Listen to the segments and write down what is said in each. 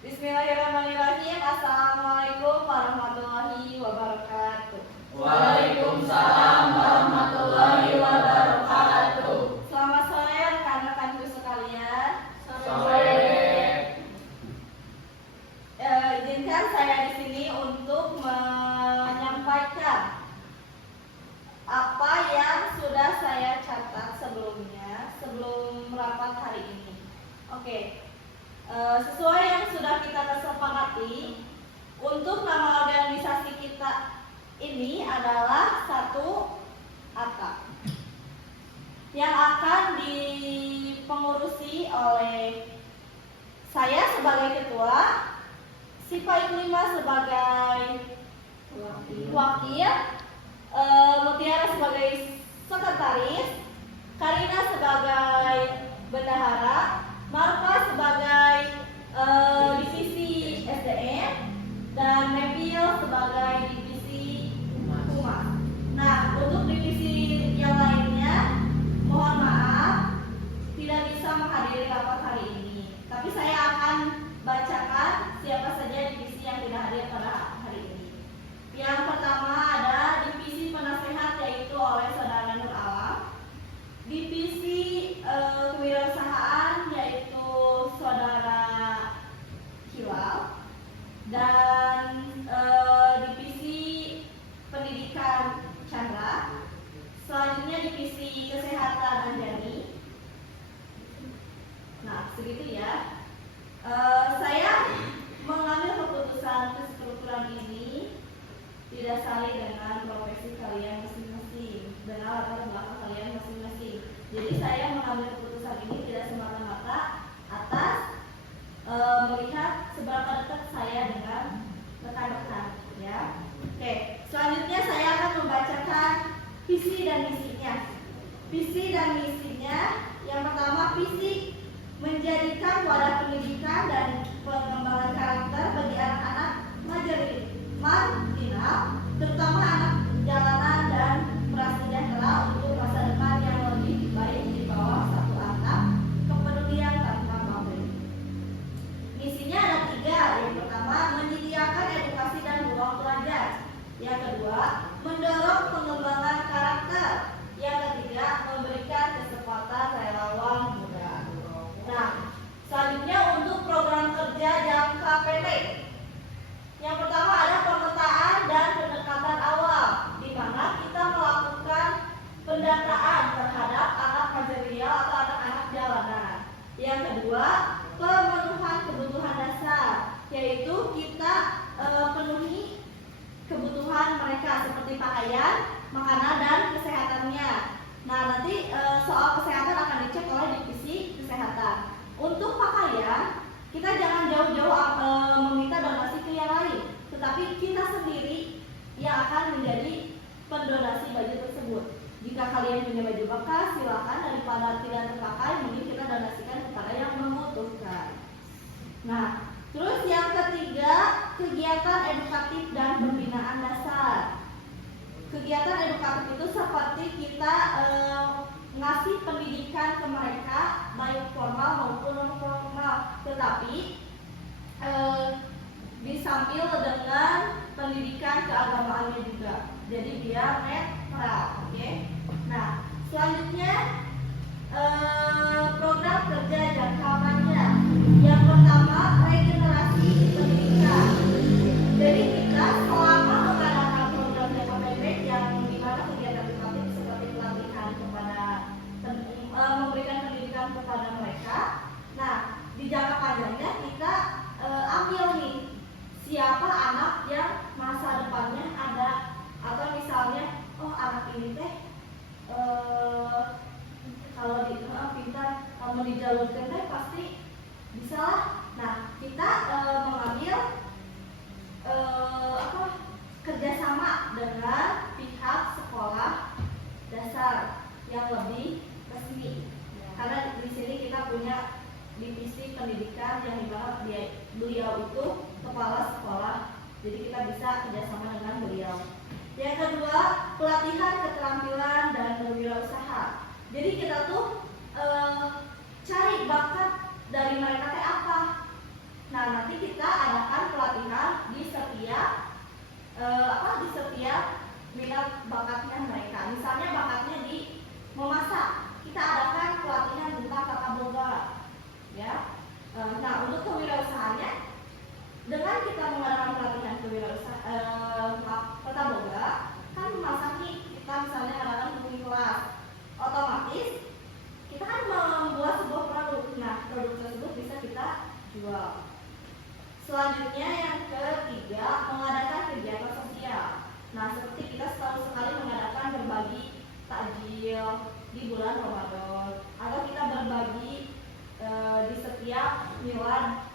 Bismillahirrahmanirrahim. Assalamualaikum warahmatullahi wabarakatuh. Waalaikumsalam warahmatullahi wabarakatuh. Selamat sore rekan-rekanku sekalian. Sore. Izinkan saya di sini untuk menyampaikan apa yang sudah saya catat sebelumnya sebelum rapat hari ini. Oke. Sesuai yang sudah kita kesepakati, untuk nama organisasi kita ini adalah satu atap yang akan dipengurusi oleh saya sebagai ketua, Sipa Iklima sebagai wakil, Mutiara sebagai sekretaris, Karina sebagai bendahara, Marfa sebagai divisi SDM, dan Nebil sebagai divisi Humas. Nah, untuk divisi yang lainnya, mohon maaf tidak bisa menghadiri rapat hari ini. Tapi saya akan bacakan siapa saja divisi yang tidak hadir pada hari ini. Yang pertama ada divisi penasehat, yaitu oleh saudara Nur Alam. Divisi kewirausahaan, yaitu saudara Hilal. Dan divisi pendidikan Chandra. Selanjutnya divisi kesehatan Anjani. Nah, segitu ya. Saya mengambil keputusan kestrukturan ini didasari dengan profesi kalian masing-masing, dengan latar belakang kalian masing-masing. Jadi saya mengambil keputusan ini tidak semata-mata atas melihat seberapa dekat saya dengan rekan-rekan, ya. Oke, selanjutnya saya akan membacakan visi dan misinya. Visi dan misinya, yang pertama, visi menjadikan wadah pendidikan dan pengembangan karakter bagi anak-anak marginal, terutama anak jalanan dan prasejahtera, untuk masa depan yang lebih baik di bawah satu atap kepedulian tanpa pamrih. Misinya ada 3. Yang pertama, menyediakan edukasi dan ruang belajar. Yang kedua, mendorong pengembangan karakter. Yang ketiga, memberikan kesempatan relawan muda. Nah, selanjutnya untuk program kerja jangka pendek. Yang pertama ada pemetaan dan pendekatan awal, di mana kita melakukan pendataan terhadap anak material atau anak-anak jalanan. Yang kedua, pemenuhan kebutuhan dasar, yaitu kita penuhi kebutuhan mereka seperti pakaian, makanan, dan kesehatannya. Nah, nanti soal kesehatan akan dicek oleh divisi kesehatan. Untuk pakaian, kita jangan jauh-jauh meminta donasi ke yang lain, tetapi kita sendiri yang akan menjadi pendonasi baju tersebut. Jika kalian punya baju bekas, silakan, daripada tidak terpakai, mungkin kita donasikan kepada yang membutuhkan. Nah, terus yang ketiga, kegiatan edukatif dan pembinaan dasar. Kegiatan edukatif itu seperti kita ngasih pendidikan ke mereka, baik formal maupun non formal, tetapi disambil dengan pendidikan keagamaannya juga. Jadi biar netral, oke? Nah, selanjutnya program kerja jangka panjang. Yang pertama, regenerasi pendidikan. Jadi kita selama mengadakan program jangka pendek yang dimana kegiatan edukatif seperti pelatihan kepada memberikan pendidikan kepada mereka. Nah, di jangka panjangnya kita ambil nih siapa anak yang masa depannya ada, atau misalnya anak ini teh kalau pintar, kalau dijalurkan teh pasti bisa lah. Nah, kita mengambil kerjasama dengan pihak sekolah dasar yang lebih resmi, karena di sini kita punya divisi pendidikan yang dimana beliau itu kepala sekolah, jadi kita bisa kerjasama dengan beliau. Yang kedua, pelatihan keterampilan dan berwirausaha. Jadi kita tuh cari bakat dari mereka teh apa. Nah, nanti kita minat bakatnya mereka. Misalnya bakatnya di memasak, kita adakan pelatihan tentang tata boga, ya. Nah, untuk kewirausahaannya, dengan kita mengadakan pelatihan tata boga, kan memasak nih, kita misalnya adakan cooking kelas, otomatis kita kan membuat sebuah produk. Nah, produk tersebut bisa kita jual. Selanjutnya yang ketiga, mengadakan kegiatan sosial. Nah, seperti kita setahun sekali mengadakan berbagi takjil di bulan Ramadan, atau kita berbagi di setiap milad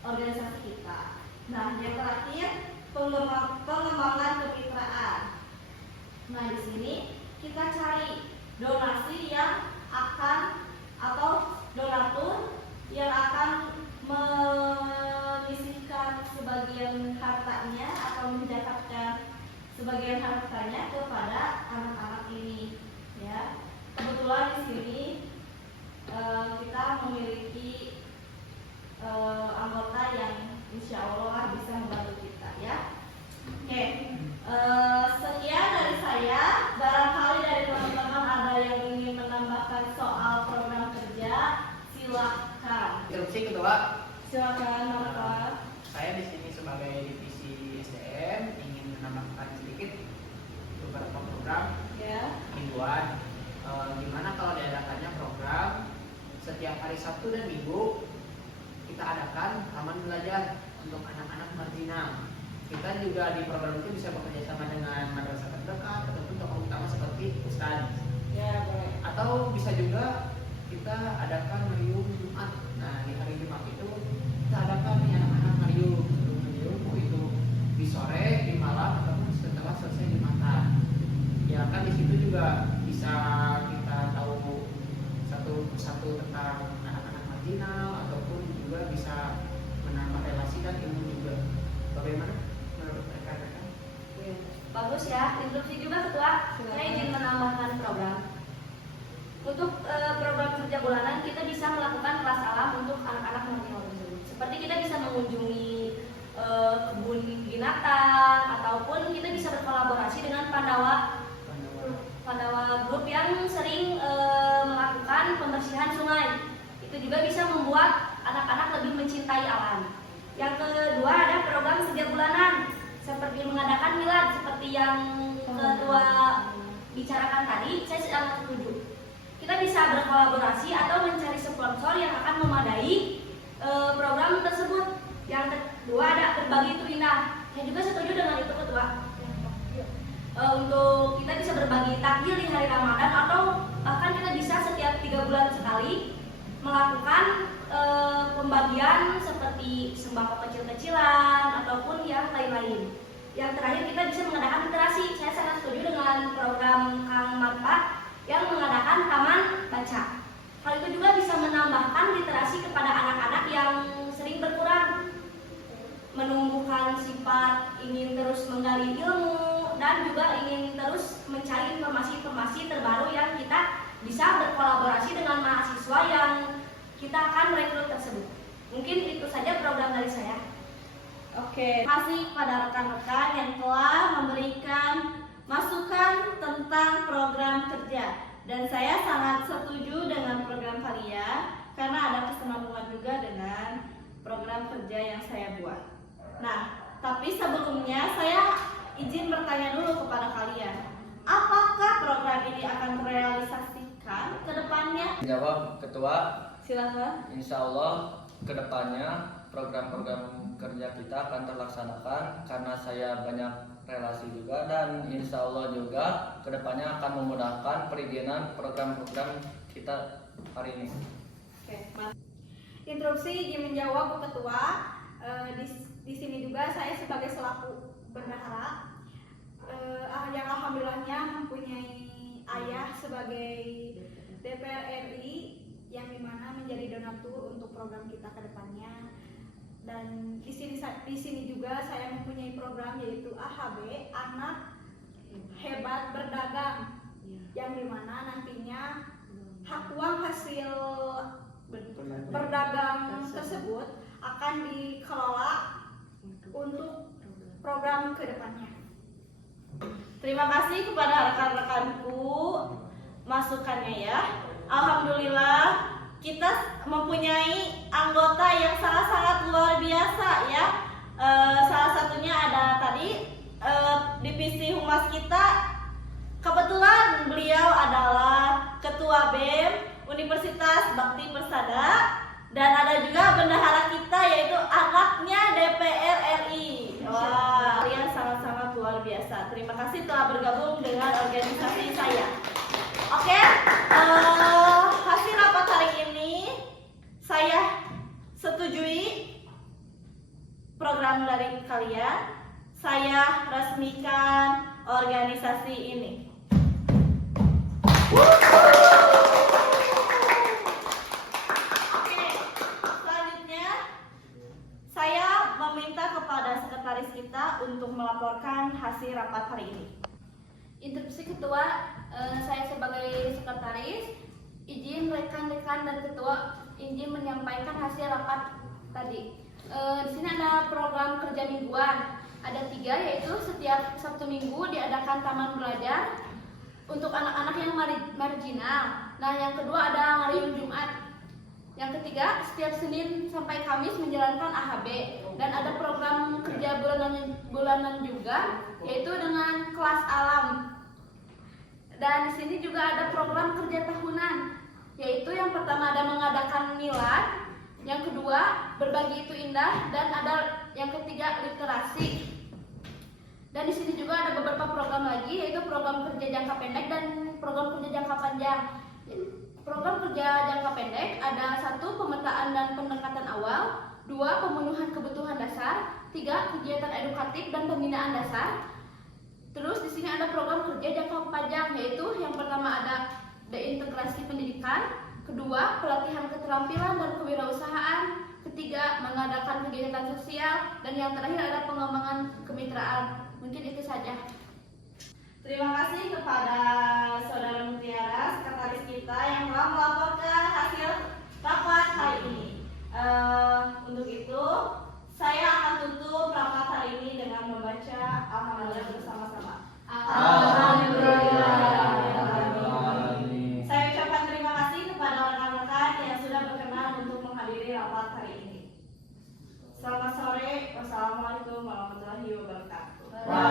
organisasi kita. Nah, yang terakhir, pengembangan kemitraan. Nah, di sini kita cari donasi yang akan atau donatur yang akan menyisihkan sebagian hartanya atau menjakatkan sebagian hartanya kepada anak-anak ini, ya. Kebetulan di sini kita memiliki anggota yang insya Allah bisa membantu kita, ya. Oke, sekian dari saya. Barangkali dari teman-teman ada yang ingin menambahkan soal program kerja, silakan. Interupsi ketua. Silakan, Bapak. Saya di sini sebagai divisi SDM ingin menambahkan sedikit beberapa program Ya. mingguan. Gimana kalau diadakannya program setiap hari Sabtu dan Minggu kita adakan taman belajar untuk anak-anak marginal. Kita juga di program itu bisa bekerja sama dengan madrasah terdekat ataupun tokoh utama seperti ustadz. Ya, boleh. Atau bisa juga kita adakan merium Jumat. Nah, di hari Jumat itu kita adakan anak-anak merium mau itu di sore, di malam ataupun setelah selesai Jumatan. Ya kan di situ juga bisa kita tahu satu persatu tentang anak-anak marginal ataupun juga bisa menambah relasi dan ilmu juga. Bagaimana menurut rekan-rekan? Bagus ya, instruksi juga ketua. Saya izin menambahkan program. Untuk program kerja bulanan kita bisa melakukan kelas alam untuk anak-anak marginal tersebut. Seperti kita bisa mengunjungi kebun binatang ataupun kita bisa berkolaborasi dengan Pandawa grup yang sering melakukan pembersihan sungai. Itu juga bisa membuat anak-anak lebih mencintai alam. Yang kedua ada program kerja bulanan seperti mengadakan milad seperti yang ketua bicarakan tadi. Saya sangat setuju. Kita bisa berkolaborasi atau mencari sponsor yang akan memadai program tersebut. Yang kedua ada berbagi itu indah. Saya juga setuju dengan itu ketua. Untuk kita bisa berbagi takjil di hari Ramadan atau bahkan kita bisa setiap 3 bulan sekali melakukan pembagian seperti sembako kecil-kecilan ataupun yang lain-lain. Yang terakhir kita bisa mengadakan literasi. Saya sangat setuju dengan program Kang Marta yang mengadakan taman baca. Hal itu juga bisa menambahkan literasi kepada anak-anak yang sering berkurang, menumbuhkan sifat ingin terus menggali ilmu dan juga ingin terus mencari informasi-informasi terbaru yang kita bisa berkolaborasi dengan mahasiswa yang kita akan rekrut tersebut. Mungkin itu saja program dari saya. Oke, terima kasih kepada rekan-rekan yang telah memberikan masukan tentang program kerja. Dan saya sangat setuju dengan program kalian karena ada kesinambungan juga dengan program kerja yang saya buat. Nah, tapi sebelumnya saya izin bertanya dulu kepada kalian. Apakah program ini akan terrealisasikan ke depannya? Jawab ketua. Silakan. Insya Allah kedepannya program-program kerja kita akan terlaksanakan karena saya banyak relasi juga dan insya Allah juga kedepannya akan memudahkan perizinan program-program kita hari ini. Oke, interupsi izin menjawab Bu Ketua. Di sini juga saya sebagai selaku bendahara yang alhamdulillahnya mempunyai ayah sebagai DPR RI yang dimana menjadi donatur untuk program kita ke depannya. Dan di sini juga saya mempunyai program yaitu AHB, Anak Hebat Berdagang, yang dimana nantinya hak uang hasil berdagang tersebut akan dikelola untuk program ke depannya. Terima kasih kepada rekan-rekanku masukannya ya. Alhamdulillah kita mempunyai anggota yang sangat-sangat luar biasa ya. Salah satunya ada tadi divisi humas kita. Kebetulan beliau adalah Ketua BEM Universitas Bakti Persada dan ada juga bendahara kita yaitu anaknya DPR RI. Wah, kalian sangat-sangat luar biasa. Terima kasih telah bergabung dengan organisasi saya. Oke, hasil rapat hari ini saya setujui program dari kalian. Saya resmikan organisasi ini. Oke, selanjutnya saya meminta kepada sekretaris kita untuk melaporkan hasil rapat hari ini. Instruksi ketua, saya sebagai sekretaris izin rekan-rekan dan ketua izin menyampaikan hasil rapat tadi. Di sini ada program kerja mingguan, ada 3 yaitu setiap Sabtu Minggu diadakan taman belajar untuk anak-anak yang marginal. Nah, yang kedua ada ngariung Jumat. Yang ketiga setiap Senin sampai Kamis menjalankan AHB dan ada program kerja bulanan juga yaitu dengan kelas alam. Dan di sini juga ada program kerja tahunan, yaitu yang pertama ada mengadakan milad, yang kedua berbagi itu indah, dan ada yang ketiga literasi. Dan di sini juga ada beberapa program lagi, yaitu program kerja jangka pendek dan program kerja jangka panjang. Program kerja jangka pendek ada 1 pemetaan dan pendekatan awal, 2 pemenuhan kebutuhan dasar, 3 kegiatan edukatif dan pembinaan dasar. Terus di sini ada program kerja jangka panjang, yaitu yang pertama ada reintegrasi pendidikan, kedua pelatihan keterampilan dan kewirausahaan, ketiga mengadakan kegiatan sosial, dan yang terakhir ada pengembangan kemitraan. Mungkin itu saja. Terima kasih kepada Saudara Mutiara, sekretaris kita yang telah melaporkan hasil rapat hari ini. Untuk itu, saya akan tutup rapat hari ini dengan membaca Alhamdulillah bersama-sama. Saya ucapkan terima kasih kepada rekan-rekan yang sudah berkenan untuk menghadiri rapat hari ini. Selamat sore. Wassalamualaikum warahmatullahi wabarakatuh.